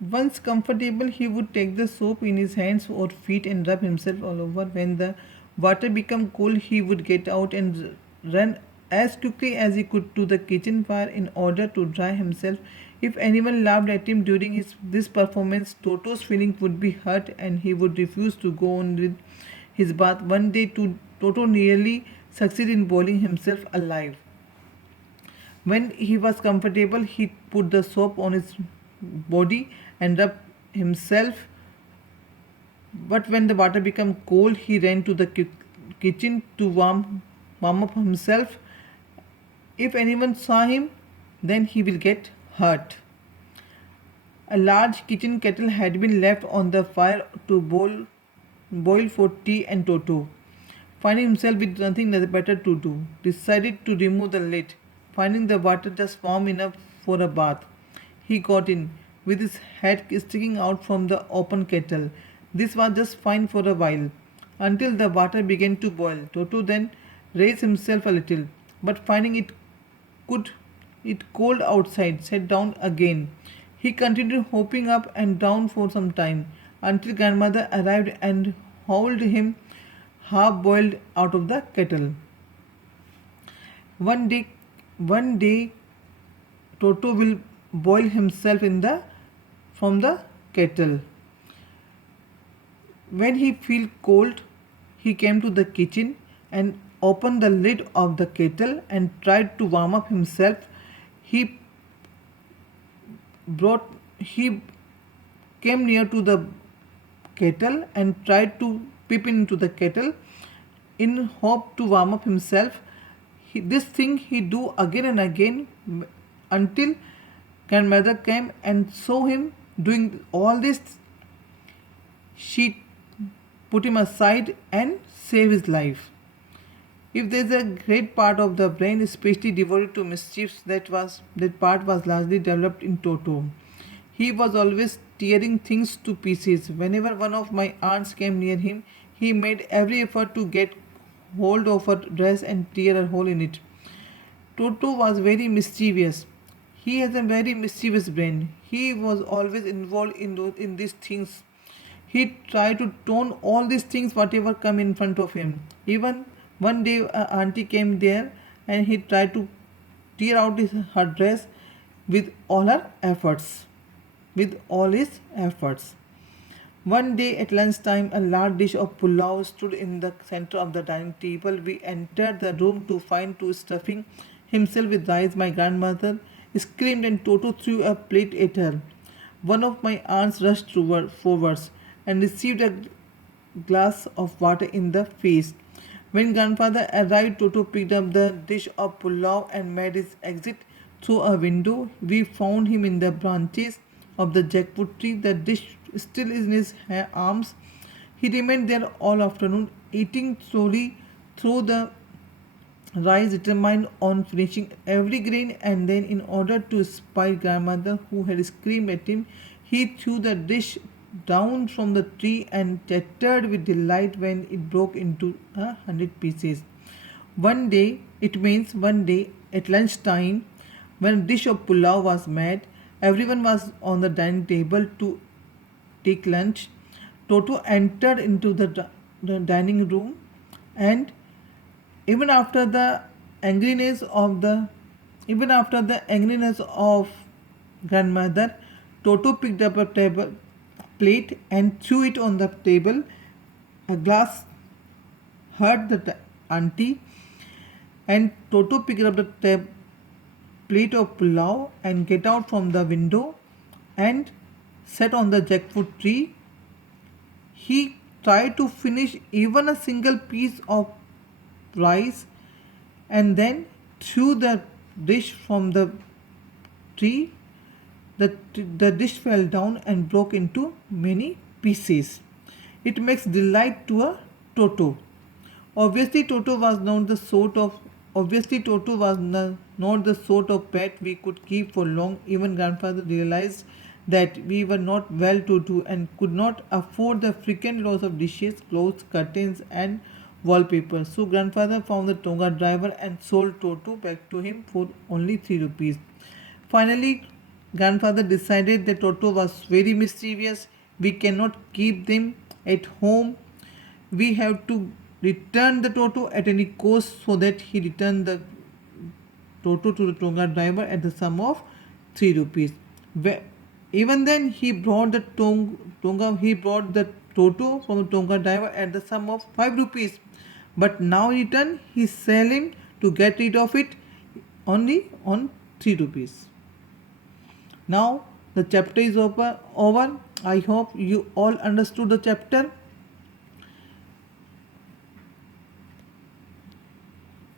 Once comfortable, he would take the soap in his hands or feet and rub himself all over. When the water became cold, he would get out and run as quickly as he could to the kitchen fire in order to dry himself. If anyone laughed at him during this performance, Toto's feelings would be hurt and he would refuse to go on with his bath. One day, Toto nearly succeeded in boiling himself alive. When he was comfortable, he put the soap on his body and rubbed himself. But when the water became cold, he ran to the kitchen to warm up himself. If anyone saw him, then he will get hurt. A large kitchen kettle had been left on the fire to boil for tea, and Toto, finding himself with nothing better to do, decided to remove the lid. Finding the water just warm enough for a bath, he got in, with his head sticking out from the open kettle. This was just fine for a while, until the water began to boil. Toto then raised himself a little, but finding could it cold outside, sat down again. He continued hopping up and down for some time, until grandmother arrived and hauled him half boiled out of the kettle. One day, one day, Toto will boil himself in the from the kettle. When he felt cold, he came to the kitchen and opened the lid of the kettle and tried to warm up himself. He brought he came near to the kettle and tried to peep into the kettle in hope to warm up himself. This thing he do again and again until grandmother came and saw him doing all this. She put him aside and save his life. If there is a great part of the brain especially devoted to mischiefs, that part was largely developed in Toto. He was always tearing things to pieces. Whenever one of my aunts came near him, he made every effort to get hold of her dress and tear a hole in it. Toto was very mischievous. He has a very mischievous brain. He was always involved in these things. He tried to tone all these things whatever come in front of him. Even one day auntie came there and he tried to tear out her dress with all her efforts. With all his efforts. One day at lunchtime, a large dish of pulao stood in the center of the dining table. We entered the room to find to stuffing himself with rice. My grandmother screamed and Toto threw a plate at her. One of my aunts rushed forwards and received a glass of water in the face. When grandfather arrived, Toto picked up the dish of pulao and made his exit through a window. We found him in the branches of the jackfruit tree. The dish still in his arms. He remained there all afternoon, eating slowly through the rice, determined on finishing every grain, and then, in order to spite grandmother who had screamed at him, he threw the dish down from the tree and chattered with delight when it broke into 100 pieces. One day at lunchtime, when a dish of pulao was made, everyone was on the dining table to take lunch. Toto entered into the dining room, and even after the angriness of the even after the angriness of grandmother, Toto picked up a table plate and threw it on the table. A glass hurt the auntie, and Toto picked up the plate of pulao and get out from the window and sat on the jackfruit tree. He tried to finish even a single piece of rice and then threw the dish from the tree. The dish fell down and broke into many pieces. It makes delight to a Toto. Obviously, Toto was not the sort of not the sort of pet we could keep for long. Even grandfather realized that we were not well to do and could not afford the frequent loss of dishes, clothes, curtains, and wallpaper. So grandfather found the Tonga driver and sold Toto back to him for only 3 rupees. Finally, Grandfather decided that Toto was very mischievous. We cannot keep them at home. We have to return the Toto at any cost, so that he returned the Toto to the Tonga driver at the sum of 3 rupees. Even then, he brought the Toto from the Tonga driver at the sum of 5 rupees. But now in return, he sell him to get rid of it only on 3 rupees. Now the chapter is over. I hope you all understood the chapter.